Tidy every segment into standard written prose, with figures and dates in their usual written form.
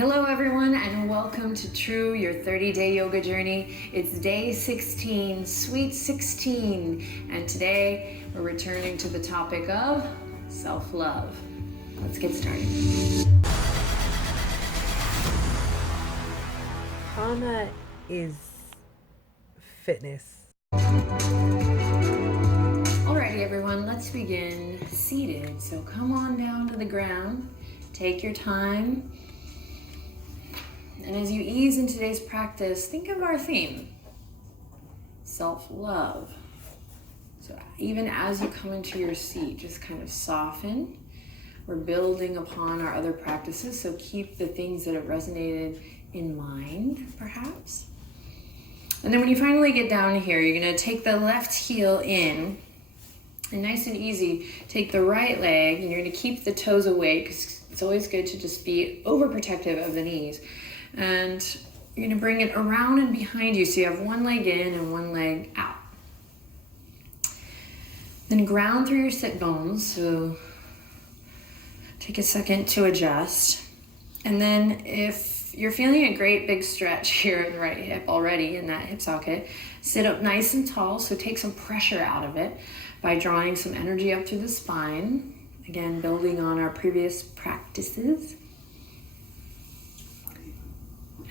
Hello everyone, and welcome to True, your 30-day yoga journey. It's day 16, sweet 16, and today we're returning to the topic of self-love. Let's get started. Prana is fitness. Alrighty everyone, let's begin seated. So come on down to the ground, take your time. And as you ease in today's practice, think of our theme, self-love. So even as you come into your seat, just kind of soften. We're building upon our other practices, so keep the things that have resonated in mind, perhaps. And then when you finally get down here, you're gonna take the left heel in, and nice and easy, take the right leg, and you're gonna keep the toes away, because it's always good to just be overprotective of the knees. And you're gonna bring it around and behind you, so you have one leg in and one leg out. Then ground through your sit bones, so take a second to adjust. And then if you're feeling a great big stretch here in the right hip already, in that hip socket, sit up nice and tall, so take some pressure out of it by drawing some energy up through the spine. Again, building on our previous practices.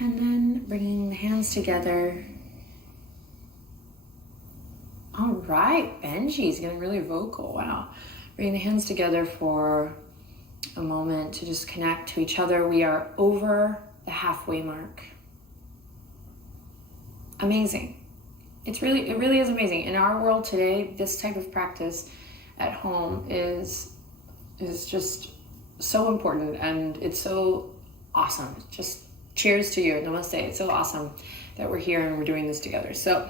And then bringing the hands together. All right, Benji's getting really vocal, wow. Bringing the hands together for a moment to just connect to each other. We are over the halfway mark. Amazing. It really is amazing. In our world today, this type of practice at home is just so important, and it's so awesome. Just cheers to you, namaste. It's so awesome that we're here and we're doing this together. So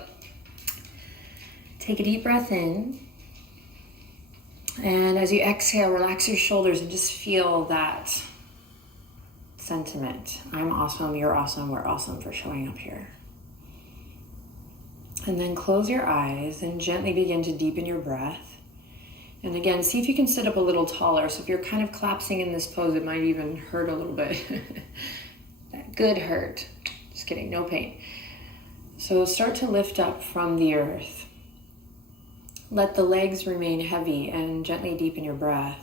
take a deep breath in. And as you exhale, relax your shoulders and just feel that sentiment. I'm awesome, you're awesome, we're awesome for showing up here. And then close your eyes and gently begin to deepen your breath. And again, see if you can sit up a little taller. So if you're kind of collapsing in this pose, it might even hurt a little bit. That good hurt. Just kidding, no pain. So start to lift up from the earth. Let the legs remain heavy and gently deepen your breath.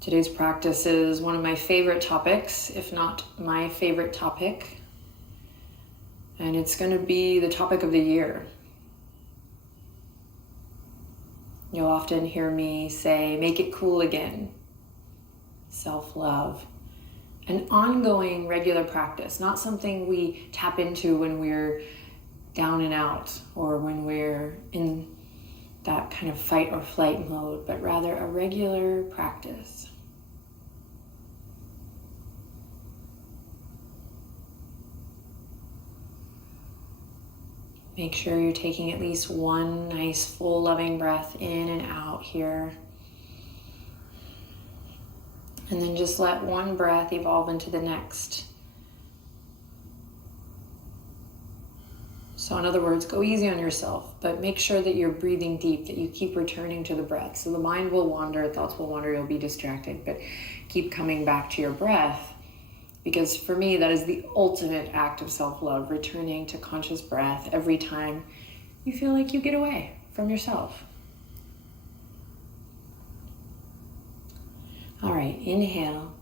Today's practice is one of my favorite topics, if not my favorite topic. And it's going to be the topic of the year. You'll often hear me say, make it cool again. Self-love. An ongoing, regular practice, not something we tap into when we're down and out or when we're in that kind of fight or flight mode, but rather a regular practice. Make sure you're taking at least one nice full loving breath in and out here. And then just let one breath evolve into the next. So in other words, go easy on yourself, but make sure that you're breathing deep, that you keep returning to the breath. So the mind will wander, thoughts will wander, you'll be distracted, but keep coming back to your breath. Because for me, that is the ultimate act of self-love, returning to conscious breath every time you feel like you get away from yourself. All right, inhale.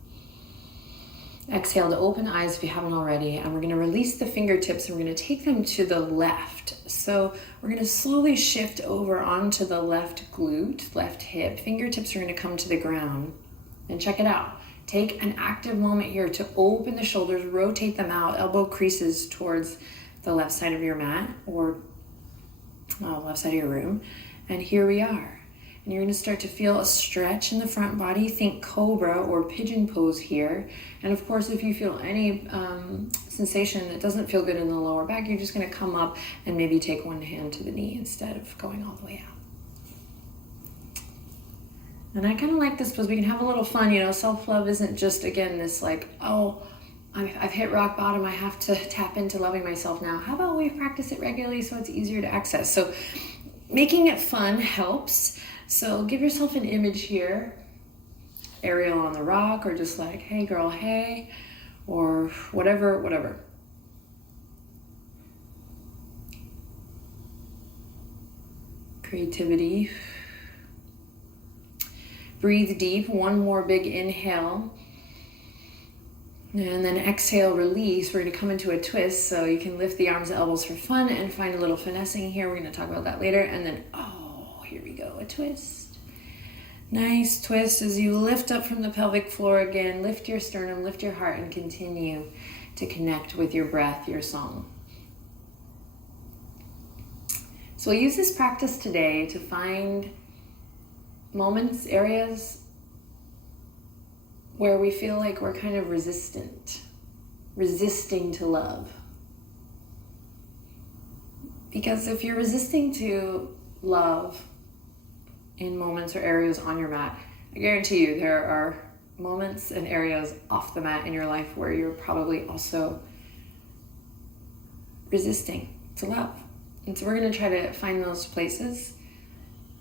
Exhale to open eyes if you haven't already, and we're going to release the fingertips and we're going to take them to the left. So we're going to slowly shift over onto the left glute, left hip. Fingertips are going to come to the ground. And check it out. Take an active moment here to open the shoulders, rotate them out, elbow creases towards the left side of your mat or left side of your room. And here we are. And you're going to start to feel a stretch in the front body. Think cobra or pigeon pose here. And of course, if you feel any sensation that doesn't feel good in the lower back, you're just going to come up and maybe take one hand to the knee instead of going all the way out. And I kind of like this pose. We can have a little fun. You know, self-love isn't just, again, this like, oh, I've hit rock bottom, I have to tap into loving myself now. How about we practice it regularly so it's easier to access? So making it fun helps. So give yourself an image here, Ariel on the rock, or just like, hey girl, hey, or whatever. Creativity. Breathe deep, one more big inhale. And then exhale, release. We're gonna come into a twist, so you can lift the arms and elbows for fun and find a little finessing here. We're gonna talk about that later. And then, oh, here we go, a twist. Nice twist as you lift up from the pelvic floor again. Lift your sternum, lift your heart, and continue to connect with your breath, your song. So we'll use this practice today to find moments, areas where we feel like we're kind of resisting to love. Because if you're resisting to love in moments or areas on your mat, I guarantee you there are moments and areas off the mat in your life where you're probably also resisting to love. And so we're going to try to find those places,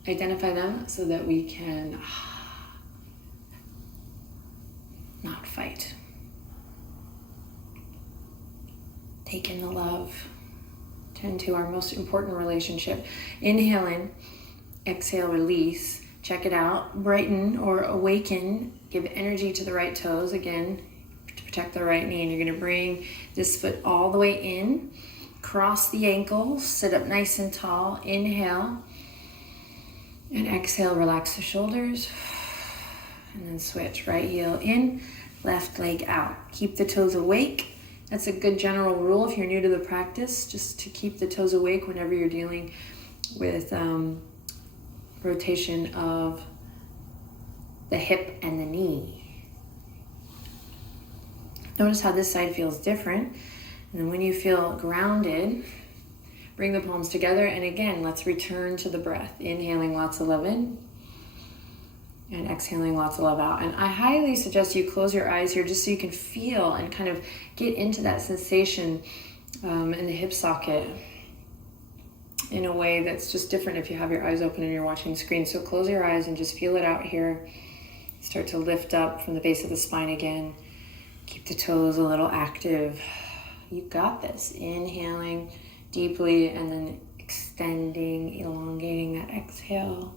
identify them so that we can not fight. Take in the love. Tend to our most important relationship. Inhale in, exhale, release. Check it out. Brighten or awaken. Give energy to the right toes. Again, to protect the right knee. And you're going to bring this foot all the way in. Cross the ankles. Sit up nice and tall. Inhale. And exhale, relax the shoulders. And then switch. Right heel in, left leg out. Keep the toes awake. That's a good general rule if you're new to the practice, just to keep the toes awake whenever you're dealing with rotation of the hip and the knee. Notice how this side feels different. And then when you feel grounded, bring the palms together. And again, let's return to the breath. Inhaling lots of love in and exhaling lots of love out. And I highly suggest you close your eyes here just so you can feel and kind of get into that sensation in the hip socket in a way that's just different if you have your eyes open and you're watching the screen. So close your eyes and just feel it out here. Start to lift up from the base of the spine again. Keep the toes a little active. You got this. Inhaling deeply and then extending, elongating that exhale.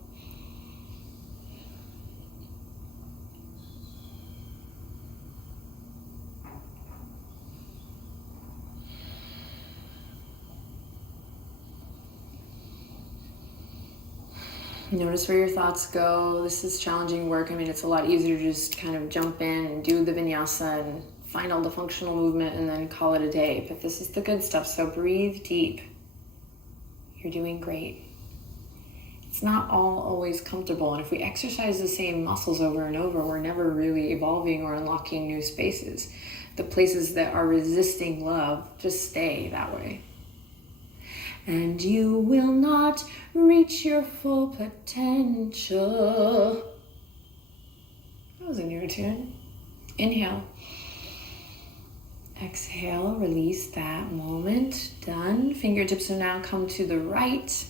Notice where your thoughts go. This is challenging work. I mean, it's a lot easier to just kind of jump in and do the vinyasa and find all the functional movement and then call it a day. But this is the good stuff. So breathe deep. You're doing great. It's not all always comfortable. And if we exercise the same muscles over and over, we're never really evolving or unlocking new spaces. The places that are resisting love just stay that way. And you will not reach your full potential. That was a new tune. Inhale. Exhale, release that moment. Done. Fingertips will now come to the right.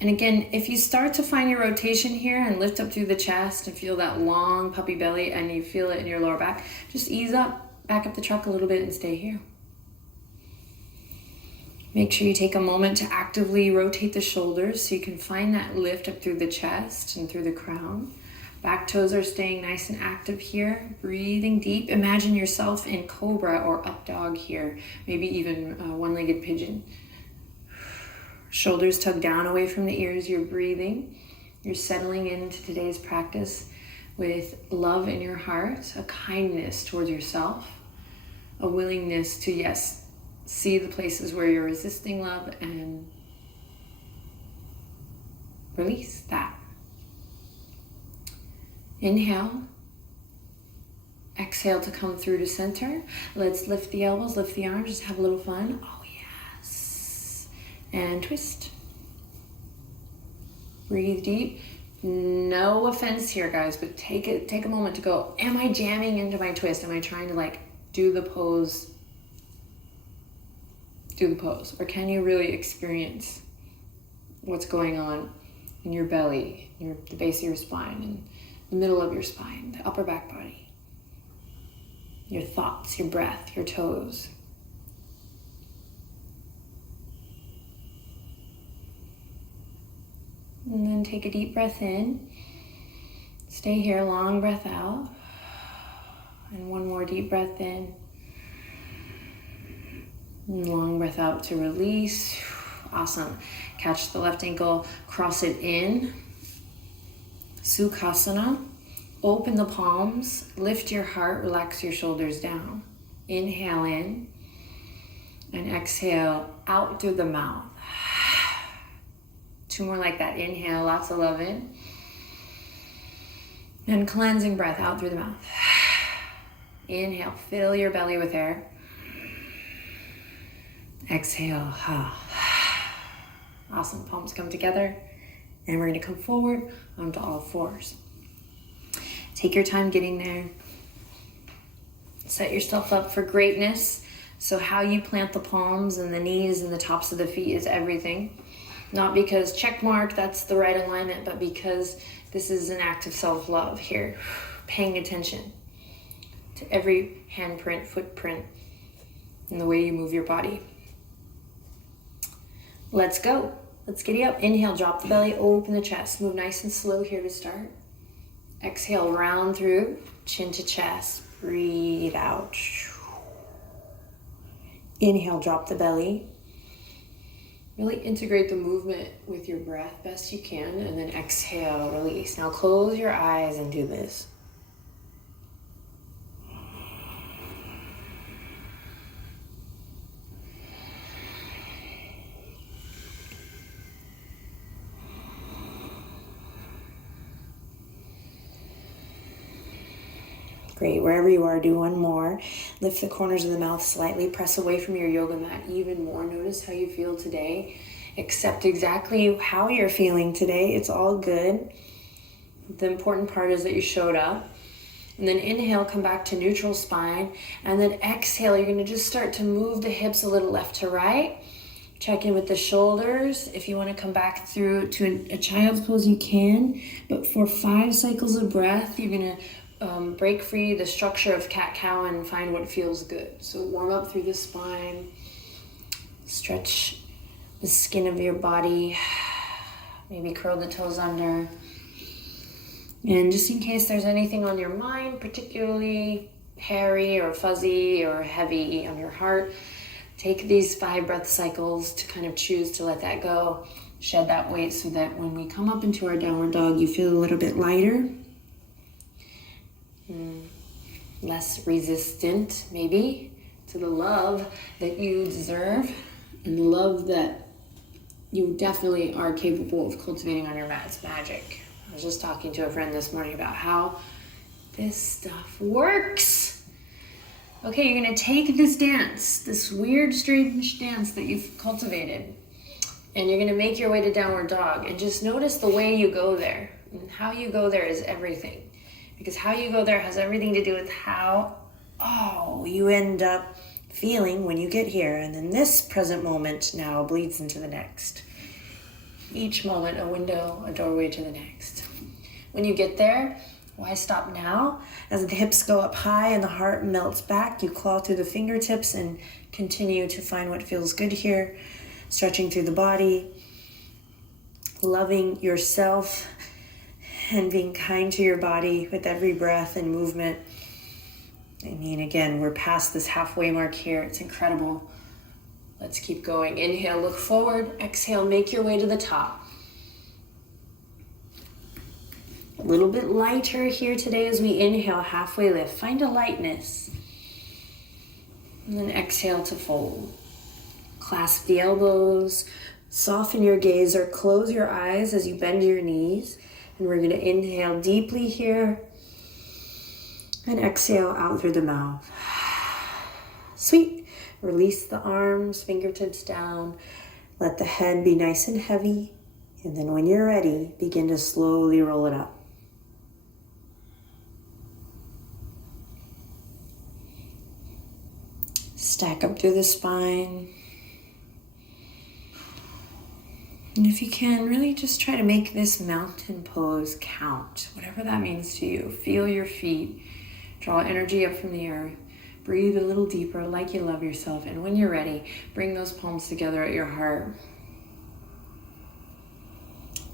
And again, if you start to find your rotation here and lift up through the chest and feel that long puppy belly and you feel it in your lower back, just ease up, back up the truck a little bit and stay here. Make sure you take a moment to actively rotate the shoulders so you can find that lift up through the chest and through the crown. Back toes are staying nice and active here. Breathing deep. Imagine yourself in cobra or up dog here. Maybe even one-legged pigeon. Shoulders tugged down away from the ears. You're breathing. You're settling into today's practice with love in your heart, a kindness towards yourself, a willingness to, yes, see the places where you're resisting love and release that. Inhale. Exhale to come through to center. Let's lift the elbows, lift the arms, just have a little fun. Oh yes. And twist. Breathe deep. No offense here, guys, but take a moment to go, am I jamming into my twist? Am I trying to like do the pose? Or can you really experience what's going on in your belly, the base of your spine, and the middle of your spine, the upper back body? your thoughts, your breath, your toes. And then take a deep breath in. Stay here, long breath out. And one more deep breath in. And long breath out to release. Awesome. Catch the left ankle, cross it in. Sukhasana. Open the palms, lift your heart, relax your shoulders down. Inhale in. And exhale out through the mouth. 2 more like that. Inhale, lots of love in. And cleansing breath out through the mouth. Inhale, fill your belly with air. Exhale. Awesome. Palms come together. And we're going to come forward onto all fours. Take your time getting there. Set yourself up for greatness. So how you plant the palms and the knees and the tops of the feet is everything. Not because check mark, that's the right alignment, but because this is an act of self-love here. Paying attention to every handprint, footprint, and the way you move your body. Let's go. Let's get you up. Inhale, drop the belly, open the chest. Move nice and slow here to start. Exhale, round through, chin to chest. Breathe out. Inhale, drop the belly. Really integrate the movement with your breath best you can, and then exhale, release. Now close your eyes and do this. Great, wherever you are, do one more. Lift the corners of the mouth slightly, press away from your yoga mat even more. Notice how you feel today. Accept exactly how you're feeling today. It's all good. The important part is that you showed up. And then inhale, come back to neutral spine. And then exhale, you're gonna just start to move the hips a little left to right. Check in with the shoulders. If you want to come back through to a child's pose, you can. But for 5 cycles of breath, you're gonna break free the structure of cat-cow and find what feels good. So warm up through the spine, stretch the skin of your body, maybe curl the toes under. And just in case there's anything on your mind, particularly hairy or fuzzy or heavy on your heart, take these 5 breath cycles to kind of choose to let that go, shed that weight so that when we come up into our downward dog, you feel a little bit lighter. Less resistant, maybe, to the love that you deserve and the love that you definitely are capable of cultivating on your mat. It's magic. I was just talking to a friend this morning about how this stuff works. Okay, you're gonna take this dance, this weird, strange dance that you've cultivated, and you're gonna make your way to downward dog, and just notice the way you go there. And how you go there is everything. Because how you go there has everything to do with how, you end up feeling when you get here. And then this present moment now bleeds into the next. Each moment, a window, a doorway to the next. When you get there, why stop now? As the hips go up high and the heart melts back, you claw through the fingertips and continue to find what feels good here. Stretching through the body, loving yourself, and being kind to your body with every breath and movement. I mean, again, we're past this halfway mark here. It's incredible. Let's keep going. Inhale, look forward. Exhale, make your way to the top. A little bit lighter here today as we inhale, halfway lift. Find a lightness. And then exhale to fold. Clasp the elbows. Soften your gaze or close your eyes as you bend your knees. And we're going to inhale deeply here and exhale out through the mouth. Sweet. Release the arms, fingertips down. Let the head be nice and heavy. And then when you're ready, begin to slowly roll it up. Stack up through the spine. And if you can, really just try to make this mountain pose count, whatever that means to you. Feel your feet, draw energy up from the earth. Breathe a little deeper like you love yourself. And when you're ready, bring those palms together at your heart.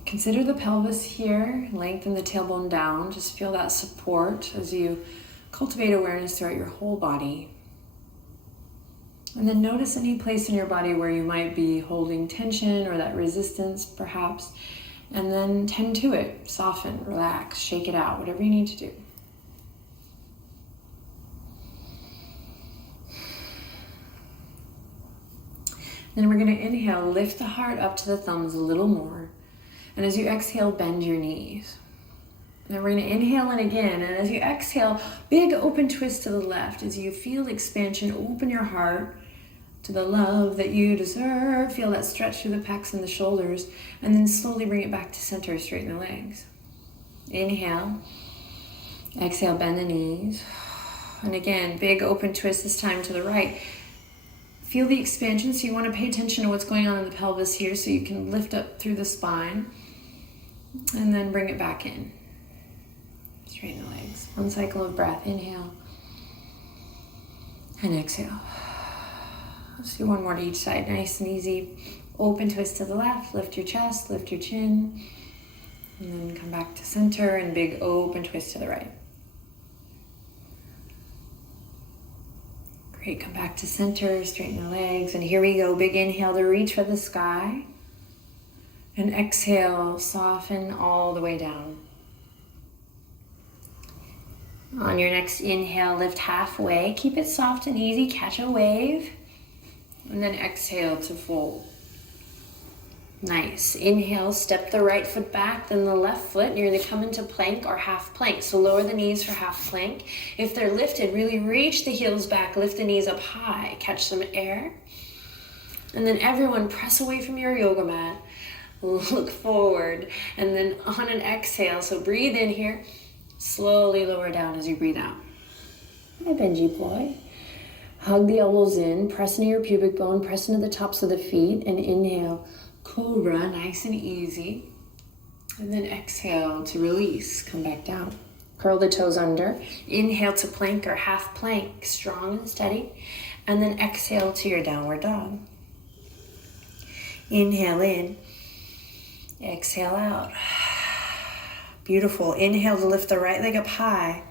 Consider the pelvis here. Lengthen the tailbone down. Just feel that support as you cultivate awareness throughout your whole body. And then notice any place in your body where you might be holding tension or that resistance perhaps. And then tend to it. Soften, relax, shake it out, whatever you need to do. Then we're going to inhale, lift the heart up to the thumbs a little more. And as you exhale, bend your knees. And then we're going to inhale in again. And as you exhale, big open twist to the left. As you feel expansion, open your heart to the love that you deserve. Feel that stretch through the pecs and the shoulders. And then slowly bring it back to center, straighten the legs. Inhale. Exhale, bend the knees. And again, big open twist, this time to the right. Feel the expansion, so you want to pay attention to what's going on in the pelvis here so you can lift up through the spine. And then bring it back in. Straighten the legs. One cycle of breath. Inhale. And exhale. Let's do one more to each side. Nice and easy. Open twist to the left. Lift your chest. Lift your chin. And then come back to center and big open twist to the right. Great, come back to center, straighten the legs, and here we go. Big inhale to reach for the sky. And exhale, soften all the way down. On your next inhale, lift halfway. Keep it soft and easy, catch a wave. And then exhale to fold. Nice. Inhale, step the right foot back, then the left foot. And you're going to come into plank or half plank. So lower the knees for half plank. If they're lifted, really reach the heels back, lift the knees up high, catch some air. And then everyone press away from your yoga mat. Look forward. And then on an exhale, so breathe in here. Slowly lower down as you breathe out. Hi, Benji boy. Hug the elbows in, press into your pubic bone, press into the tops of the feet, and inhale. Cobra, nice and easy. And then exhale to release. Come back down. Curl the toes under. Inhale to plank or half plank, strong and steady. And then exhale to your downward dog. Inhale in. Exhale out. Beautiful. Inhale to lift the right leg up high.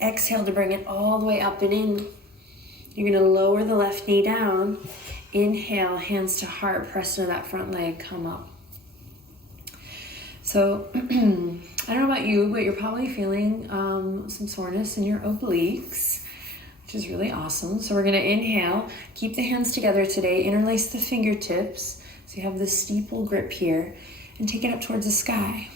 Exhale to bring it all the way up and in. You're going to lower the left knee down. Inhale, hands to heart, press into that front leg, come up. So, I don't know about you, but you're probably feeling some soreness in your obliques, which is really awesome. So we're gonna inhale, keep the hands together today, interlace the fingertips, so you have the steeple grip here, and take it up towards the sky.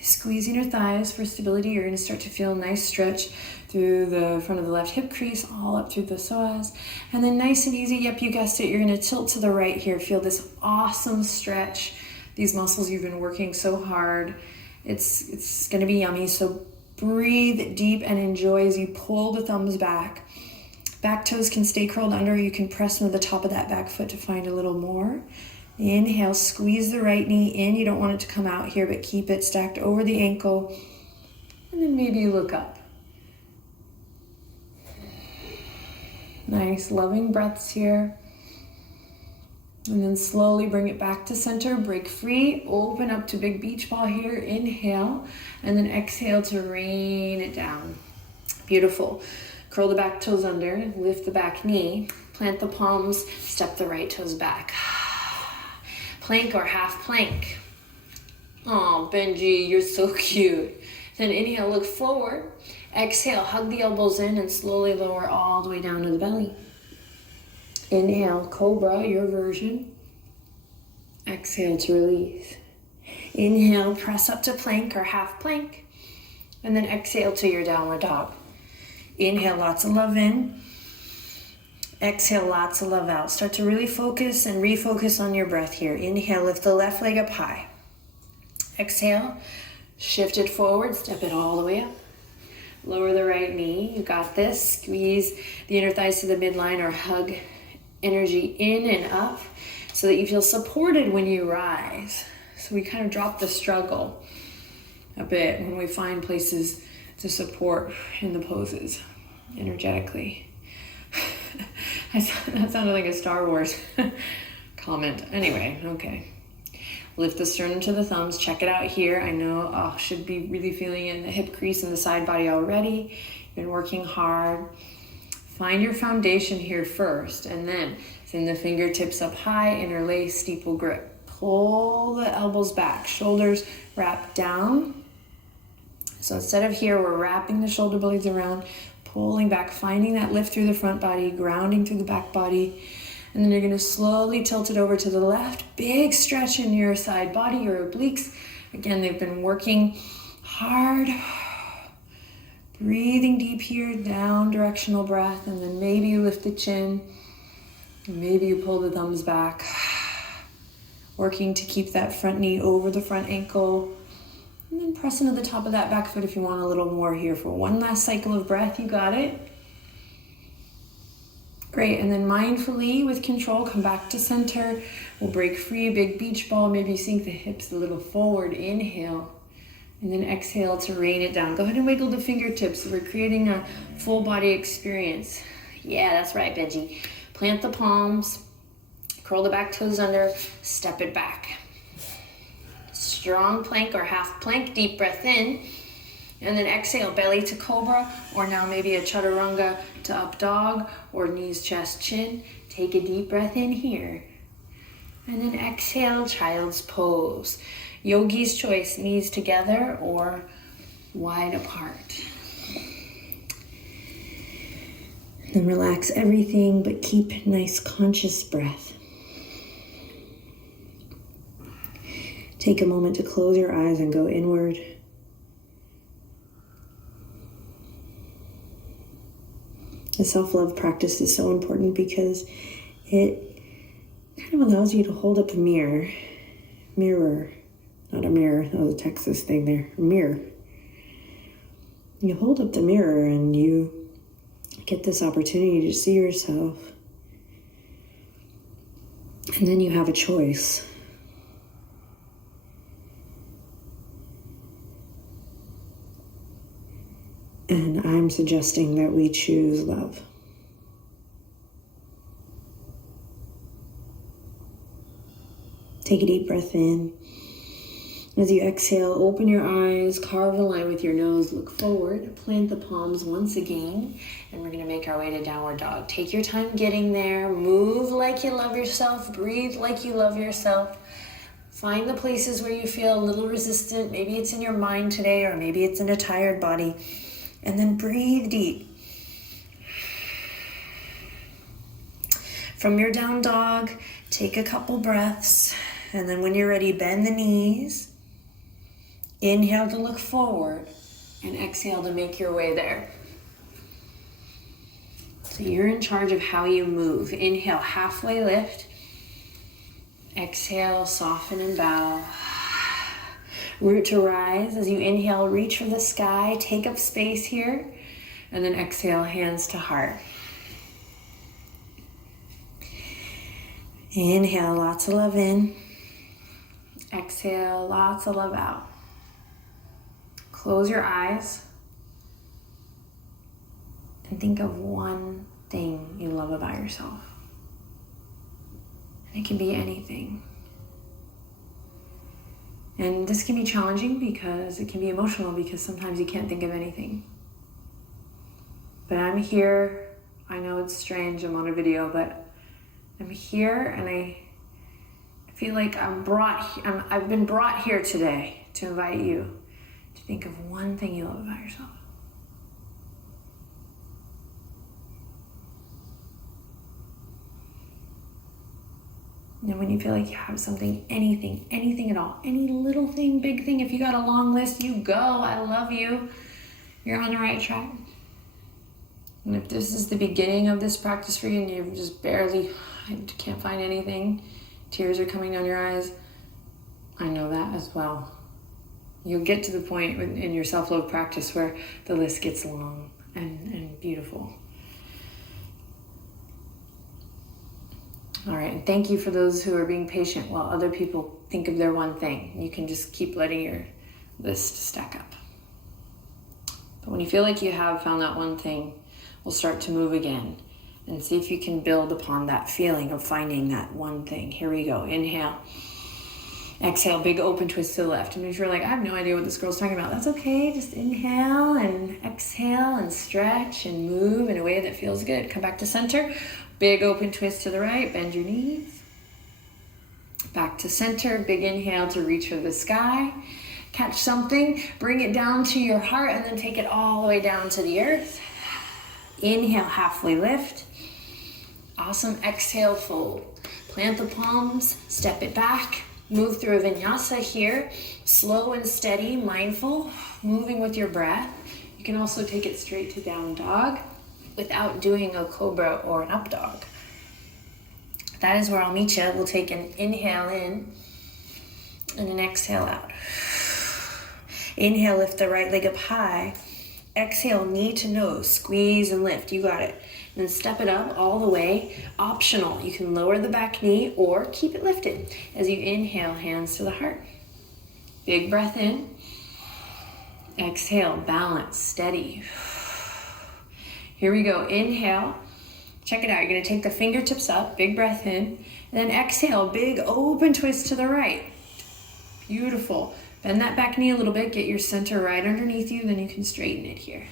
Squeezing your thighs for stability, you're gonna start to feel a nice stretch through the front of the left hip crease, all up through the psoas. And then nice and easy, yep, you guessed it, you're gonna tilt to the right here. Feel this awesome stretch. These muscles you've been working so hard. It's gonna be yummy, so breathe deep and enjoy as you pull the thumbs back. Back toes can stay curled under, you can press into the top of that back foot to find a little more. Inhale, squeeze the right knee in. You don't want it to come out here, but keep it stacked over the ankle. And then maybe you look up. Nice, loving breaths here. And then slowly bring it back to center, break free, open up to big beach ball here. Inhale, and then exhale to rain it down. Beautiful. Curl the back toes under, lift the back knee, plant the palms, step the right toes back. Plank or half plank. Oh, Benji, you're so cute. Then inhale, look forward. Exhale, hug the elbows in and slowly lower all the way down to the belly. Inhale, cobra, your version. Exhale to release. Inhale, press up to plank or half plank. And then exhale to your downward dog. Inhale, lots of love in. Exhale, lots of love out. Start to really focus and refocus on your breath here. Inhale, lift the left leg up high. Exhale, shift it forward, step it all the way up. Lower the right knee, you got this. Squeeze the inner thighs to the midline or hug energy in and up so that you feel supported when you rise. So we kind of drop the struggle a bit when we find places to support in the poses energetically. That sounded like a Star Wars comment. Anyway, okay. Lift the sternum to the thumbs. Check it out here. I know, should be really feeling it in the hip crease and the side body already. You've been working hard. Find your foundation here first, and then send the fingertips up high, interlace, steeple grip. Pull the elbows back, shoulders wrap down. So instead of here, we're wrapping the shoulder blades around, pulling back, finding that lift through the front body, grounding through the back body. And then you're gonna slowly tilt it over to the left. Big stretch in your side body, your obliques. Again, they've been working hard. Breathing deep here, down directional breath, and then maybe you lift the chin. Maybe you pull the thumbs back. Working to keep that front knee over the front ankle. And then press into the top of that back foot if you want a little more here for one last cycle of breath. You got it. Great, and then mindfully, with control, come back to center. We'll break free, big beach ball. Maybe sink the hips a little forward. Inhale, and then exhale to rain it down. Go ahead and wiggle the fingertips. We're creating a full body experience. Yeah, that's right, Benji. Plant the palms. Curl the back toes under, step it back. Strong plank or half plank, deep breath in. And then exhale, belly to cobra, or now maybe a chaturanga to up dog, or knees, chest, chin. Take a deep breath in here. And then exhale, child's pose. Yogi's choice, knees together or wide apart. Then relax everything, but keep nice conscious breath. Take a moment to close your eyes and go inward. The self-love practice is so important because it kind of allows you to hold up a mirror, not a mirror, that was a Texas thing there, a mirror. You hold up the mirror and you get this opportunity to see yourself. And then you have a choice. And I'm suggesting that we choose love. Take a deep breath in. As you exhale, open your eyes, carve a line with your nose, look forward, plant the palms once again, and we're gonna make our way to downward dog. Take your time getting there, move like you love yourself, breathe like you love yourself. Find the places where you feel a little resistant. Maybe it's in your mind today, or maybe it's in a tired body. And then breathe deep. From your down dog, take a couple breaths. And then when you're ready, bend the knees. Inhale to look forward. And exhale to make your way there. So you're in charge of how you move. Inhale, halfway lift. Exhale, soften and bow. Root to rise. As you inhale, reach for the sky, take up space here, and then exhale, hands to heart. Inhale, lots of love in. Exhale, lots of love out. Close your eyes and think of one thing you love about yourself. It can be anything. And this can be challenging because it can be emotional because sometimes you can't think of anything. But I'm here. I know it's strange, I'm on a video, but I'm here and I feel like I've been brought here today to invite you to think of one thing you love about yourself. And when you feel like you have something, anything at all, any little thing, big thing, if you got a long list, you go. I love you. You're on the right track. And if this is the beginning of this practice for you and you're just barely, I can't find anything, tears are coming down your eyes, I know that as well. You'll get to the point in your self-love practice where the list gets long and beautiful. All right, and thank you for those who are being patient while other people think of their one thing. You can just keep letting your list stack up. But when you feel like you have found that one thing, we'll start to move again. And see if you can build upon that feeling of finding that one thing. Here we go. Inhale. Exhale, big open twist to the left. And if you're like, I have no idea what this girl's talking about, that's okay. Just inhale and exhale and stretch and move in a way that feels good. Come back to center. Big open twist to the right. Bend your knees. Back to center. Big inhale to reach for the sky. Catch something. Bring it down to your heart and then take it all the way down to the earth. Inhale, halfway lift. Awesome. Exhale, fold. Plant the palms, step it back, move through a vinyasa here. Slow and steady, mindful, moving with your breath. You can also take it straight to down dog without doing a cobra or an up dog. That is where I'll meet you. We'll take an inhale in and an exhale out. Inhale, lift the right leg up high. Exhale, knee to nose, squeeze and lift. You got it. And then step it up all the way. Optional. You can lower the back knee or keep it lifted. As you inhale, hands to the heart. Big breath in. Exhale, balance, steady. Here we go. Inhale. Check it out. You're going to take the fingertips up. Big breath in. And then exhale, big open twist to the right. Beautiful. Bend that back knee a little bit. Get your center right underneath you. Then you can straighten it here.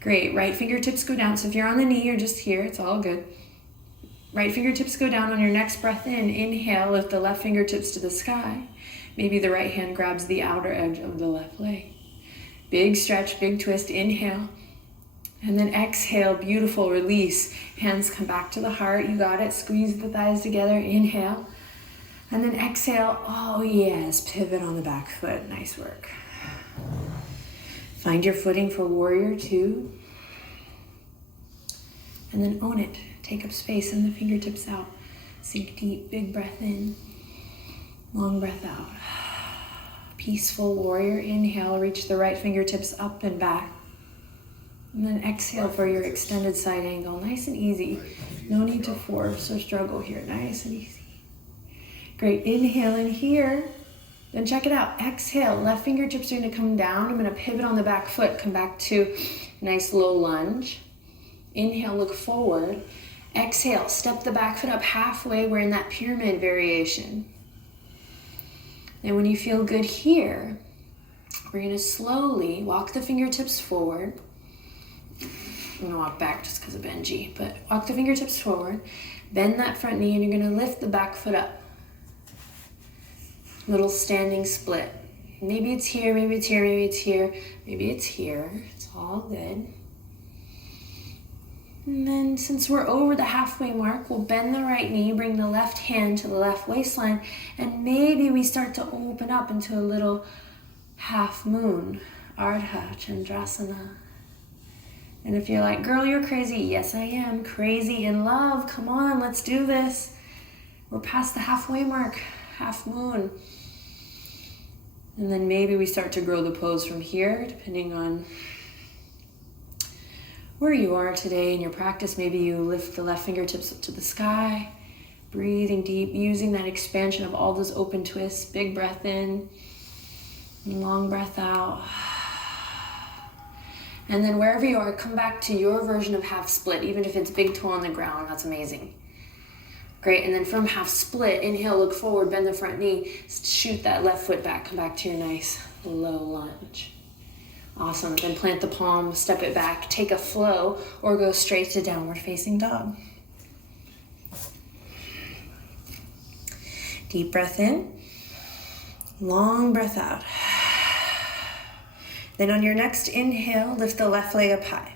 Great. Right fingertips go down. So if you're on the knee, you're just here. It's all good. Right fingertips go down on your next breath in. Inhale, lift the left fingertips to the sky. Maybe the right hand grabs the outer edge of the left leg. Big stretch, big twist. Inhale. And then exhale. Beautiful. Release. Hands come back to the heart. You got it. Squeeze the thighs together. Inhale. And then exhale. Oh yes. Pivot on the back foot. Nice work. Find your footing for warrior two. And then own it. Take up space and the fingertips out. Sink deep, big breath in. Long breath out. Peaceful warrior. Inhale, reach the right fingertips up and back. And then exhale for your extended side angle. Nice and easy. No need to force or struggle here. Nice and easy. Great. Inhale in here. Then check it out. Exhale. Left fingertips are going to come down. I'm going to pivot on the back foot. Come back to nice low lunge. Inhale, look forward. Exhale, step the back foot up halfway. We're in that pyramid variation. And when you feel good here, we're going to slowly walk the fingertips forward. I'm going to walk back just because of Benji, but walk the fingertips forward. Bend that front knee and you're going to lift the back foot up. Little standing split. Maybe it's here, maybe it's here, maybe it's here, maybe it's here. It's all good. And then since we're over the halfway mark, we'll bend the right knee, bring the left hand to the left waistline, and maybe we start to open up into a little half moon, Ardha Chandrasana. And if you're like, girl, you're crazy. Yes, I am. Crazy in love. Come on, let's do this. We're past the halfway mark, half moon. And then maybe we start to grow the pose from here, depending on where you are today in your practice. Maybe you lift the left fingertips up to the sky, breathing deep, using that expansion of all those open twists. Big breath in, long breath out. And then wherever you are, come back to your version of half split, even if it's big toe on the ground. That's amazing. Great, and then from half split, inhale, look forward, bend the front knee, shoot that left foot back, come back to your nice low lunge. Awesome, then plant the palm, step it back, take a flow, or go straight to downward facing dog. Deep breath in, long breath out. Then on your next inhale, lift the left leg up high.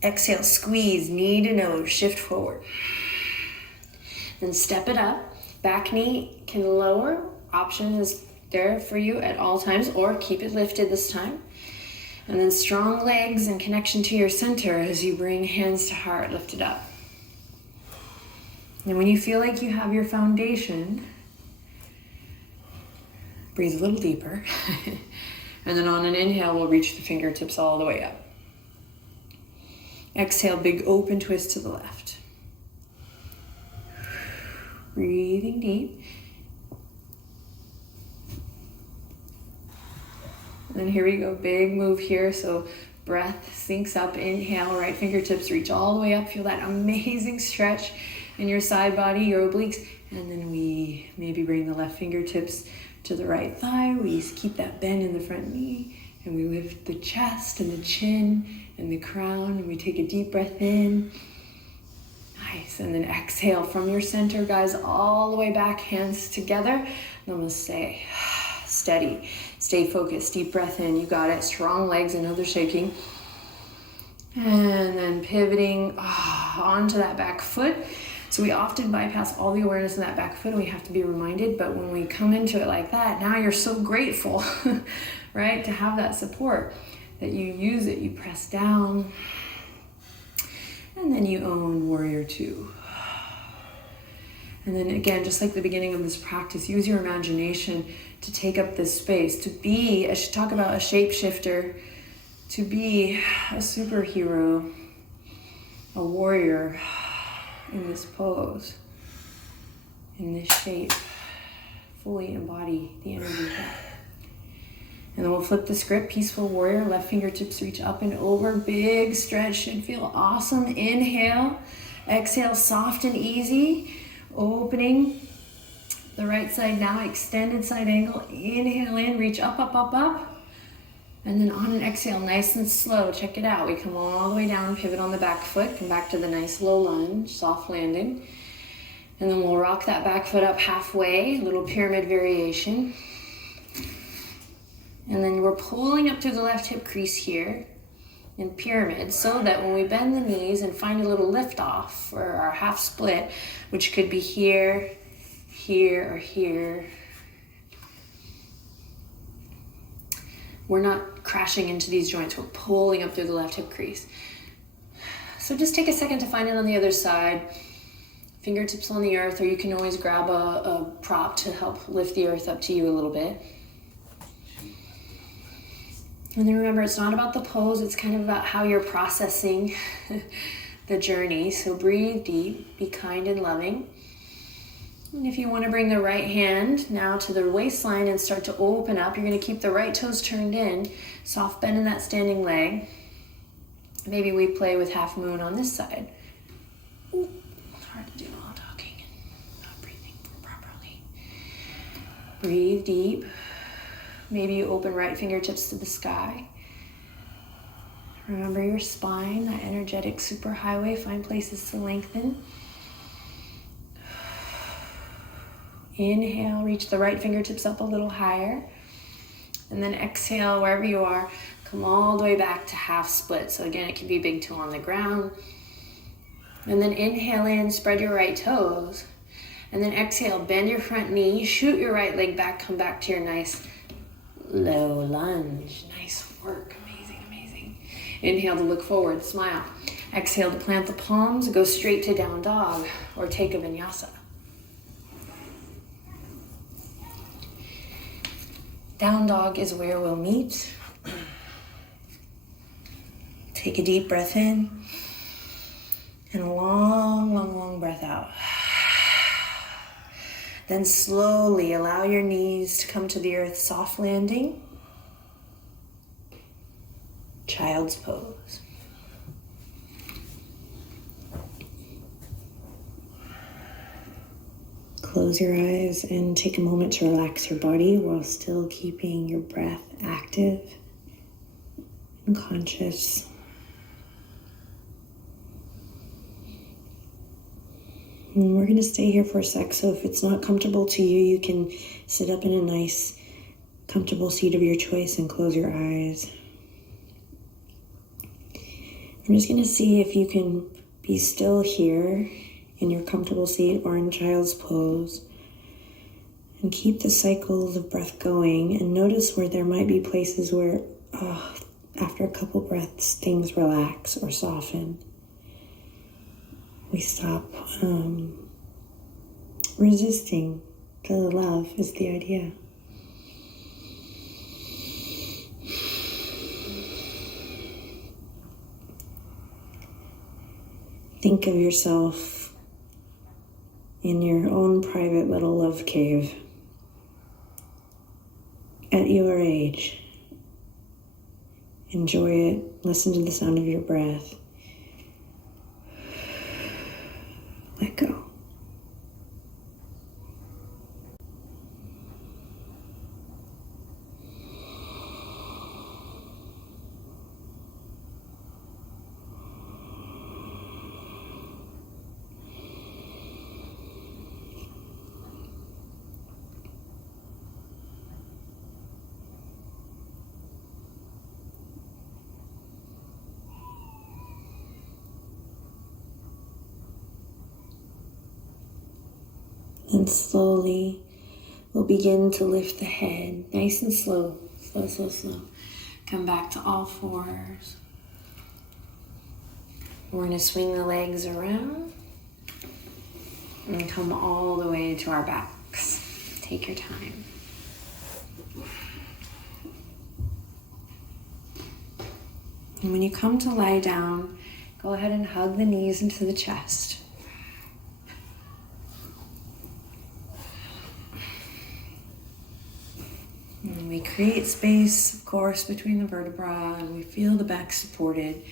Exhale, squeeze, knee to nose, shift forward. Then step it up. Back knee can lower. Option is there for you at all times, or keep it lifted this time. And then strong legs and connection to your center as you bring hands to heart, lift it up. And when you feel like you have your foundation, breathe a little deeper. And then on an inhale, we'll reach the fingertips all the way up. Exhale, big open twist to the left. Breathing deep. And then here we go, big move here. So Breath sinks up, inhale, right fingertips reach all the way up. Feel that amazing stretch in your side body, your obliques. And then we maybe bring the left fingertips to the right thigh. We keep that bend in the front knee. And we lift the chest and the chin and the crown. And we take a deep breath in. Nice. And then exhale from your center, guys, all the way back, hands together. Namaste. Steady. Stay focused. Deep breath in. You got it. Strong legs. I know they're shaking. And then pivoting onto that back foot. So we often bypass all the awareness in that back foot, and we have to be reminded. But when we come into it like that, now you're so grateful, right, to have that support, that you use it. You press down. And then you own warrior two. And then again, just like the beginning of this practice, use your imagination to take up this space, to be, I should talk about a shapeshifter, to be a superhero, a warrior in this pose, in this shape, fully embody the energy. And then we'll flip the script, peaceful warrior, left fingertips reach up and over, big stretch, should feel awesome. Inhale, exhale, soft and easy, opening the right side now, extended side angle, inhale in, reach up, up, up, up. And then on an exhale, nice and slow, check it out. We come all the way down, pivot on the back foot, come back to the nice low lunge, soft landing. And then we'll rock that back foot up halfway, little pyramid variation. And then we're pulling up through the left hip crease here in pyramid, so that when we bend the knees and find a little lift off for our half split, which could be here, here, or here, we're not crashing into these joints. We're pulling up through the left hip crease. So just take a second to find it on the other side. Fingertips on the earth, or you can always grab a prop to help lift the earth up to you a little bit. And then remember, it's not about the pose, it's kind of about how you're processing the journey. So breathe deep, be kind and loving. And if you want to bring the right hand now to the waistline and start to open up, you're going to keep the right toes turned in, soft bend in that standing leg. Maybe we play with half moon on this side. Ooh, it's hard to do while talking and not breathing properly. Breathe deep. Maybe you open right fingertips to the sky. Remember your spine, that energetic superhighway. Find places to lengthen. Inhale, reach the right fingertips up a little higher. And then exhale, wherever you are, come all the way back to half split. So again, it can be big toe on the ground. And then inhale in, spread your right toes. And then exhale, bend your front knee, shoot your right leg back, come back to your nice low lunge. Nice work. Amazing, amazing. Inhale to look forward, smile. Exhale to plant the palms, go straight to down dog or take a vinyasa. Down dog is where we'll meet. Take a deep breath in and a long, long, long breath out. Then slowly allow your knees to come to the earth, soft landing. Child's pose. Close your eyes and take a moment to relax your body while still keeping your breath active and conscious. And we're going to stay here for a sec, so if it's not comfortable to you, you can sit up in a nice, comfortable seat of your choice and close your eyes. I'm just going to see if you can be still here in your comfortable seat or in child's pose, and keep the cycles of breath going, and notice where there might be places where after a couple breaths things relax or soften. We stop resisting the love is the idea. Think of yourself in your own private little love cave at your age, Enjoy it. Listen to the sound of your breath. Let go. And slowly, we'll begin to lift the head, nice and slow, slow, slow, slow. Come back to all fours. We're gonna swing the legs around and come all the way to our backs. Take your time. And when you come to lie down, go ahead and hug the knees into the chest. And we create space, of course, between the vertebra, and we feel the back supported.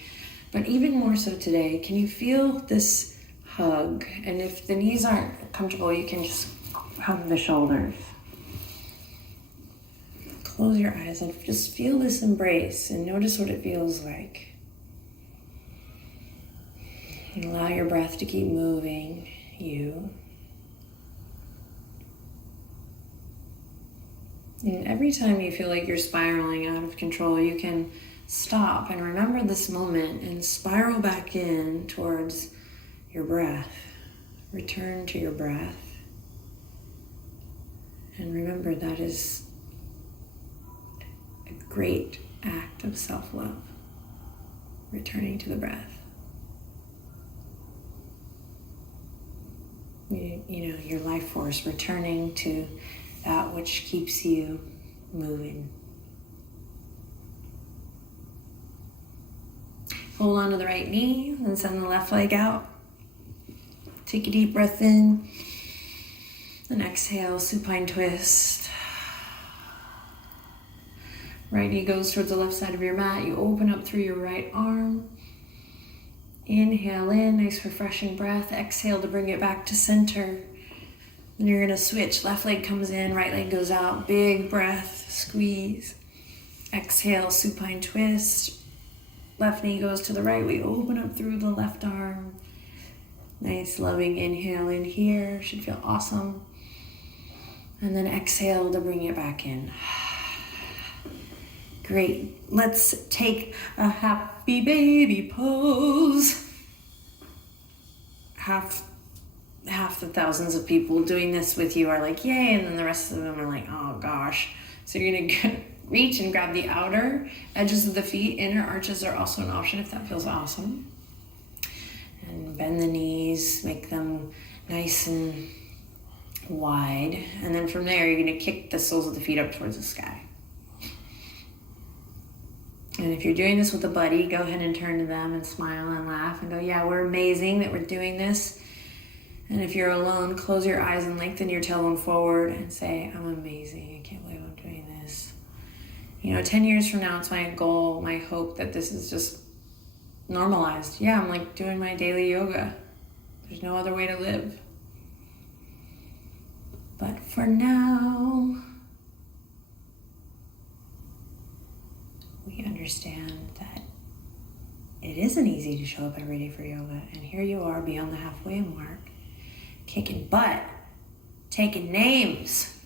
But even more so today, can you feel this hug? And if the knees aren't comfortable, you can just hug the shoulders. Close your eyes and just feel this embrace and notice what it feels like. And allow your breath to keep moving you. And every time you feel like you're spiraling out of control, you can stop and remember this moment and spiral back in towards your breath. Return to your breath. And remember that is a great act of self-love. Returning to the breath. You know, your life force, returning to that which keeps you moving. Hold on to the right knee and send the left leg out. Take a deep breath in. And exhale, supine twist. Right knee goes towards the left side of your mat. You open up through your right arm. Inhale in, nice refreshing breath. Exhale to bring it back to center. Then you're gonna switch. Left leg comes in, right leg goes out. Big breath, squeeze. Exhale, supine twist. Left knee goes to the right. We open up through the left arm. Nice loving inhale in here. Should feel awesome. And then exhale to bring it back in. Great. Let's take a happy baby pose. Half the thousands of people doing this with you are like, yay, and then the rest of them are like, oh gosh. So you're gonna reach and grab the outer edges of the feet. Inner arches are also an option if that feels awesome. And bend the knees, make them nice and wide. And then from there, you're gonna kick the soles of the feet up towards the sky. And if you're doing this with a buddy, go ahead and turn to them and smile and laugh and go, yeah, we're amazing that we're doing this. And if you're alone, close your eyes and lengthen your tailbone forward and say, I'm amazing. I can't believe I'm doing this. 10 years from now, it's my goal, my hope that this is just normalized. Yeah, I'm like doing my daily yoga. There's no other way to live. But for now, we understand that it isn't easy to show up every day for yoga. And here you are beyond the halfway mark, kicking butt, taking names.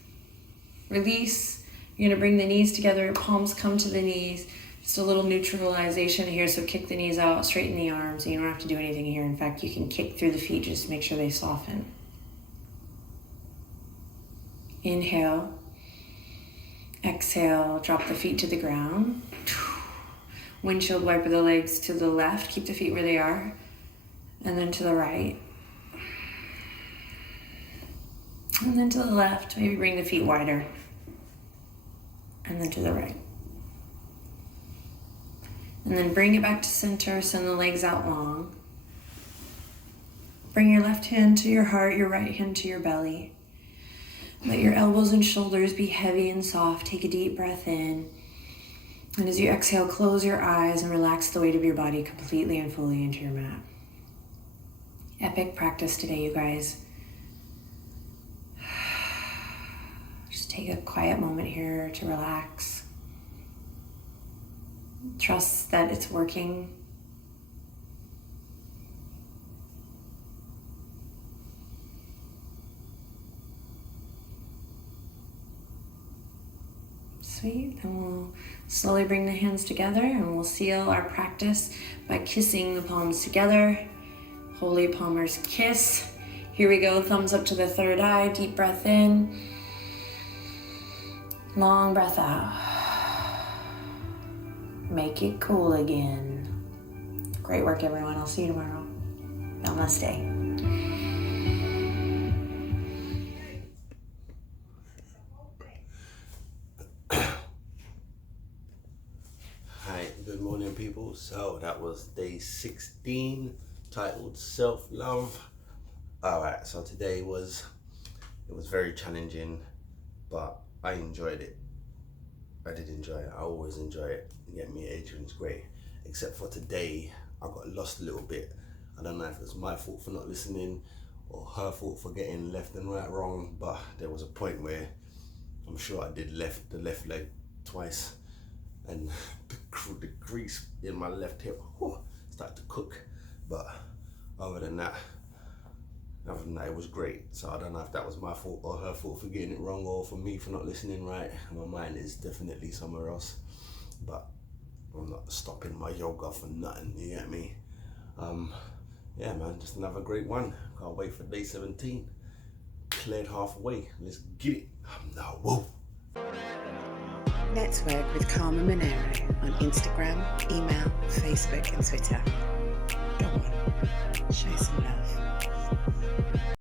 Release. You're gonna bring the knees together, palms come to the knees. Just a little neutralization here, so kick the knees out, straighten the arms. You don't have to do anything here. In fact, you can kick through the feet, just make sure they soften. Inhale. Exhale, drop the feet to the ground. Windshield wiper the legs to the left, keep the feet where they are. And then to the right. And then to the left, maybe bring the feet wider. And then to the right. And then bring it back to center, send the legs out long. Bring your left hand to your heart, your right hand to your belly. Let your elbows and shoulders be heavy and soft. Take a deep breath in. And as you exhale, close your eyes and relax the weight of your body completely and fully into your mat. Epic practice today, you guys. Just take a quiet moment here to relax. Trust that it's working. Sweet. Then we'll slowly bring the hands together and we'll seal our practice by kissing the palms together. Holy Palmer's kiss. Here we go. Thumbs up to the third eye. Deep breath in. Long breath out. Make it cool again. Great work, everyone. I'll see you tomorrow. Namaste. Good morning, people. So that was day 16, titled Self-Love. Alright, so today was very challenging, but I enjoyed it. I did enjoy it. I always enjoy it. You get me? Adrian's great. Except for today, I got lost a little bit. I don't know if it was my fault for not listening or her fault for getting left and right wrong, but there was a point where I'm sure I did the left leg twice, and the grease in my left hip started to cook. But other than that, it was great. So I don't know if that was my fault or her fault for getting it wrong, or for me for not listening right. My mind is definitely somewhere else, but I'm not stopping my yoga for nothing, you get me? Yeah, man, just another great one. Can't wait for day 17. Cleared halfway. Let's get it. Now, whoa. Network with Karma Monero on Instagram, email, Facebook and Twitter. Go on, show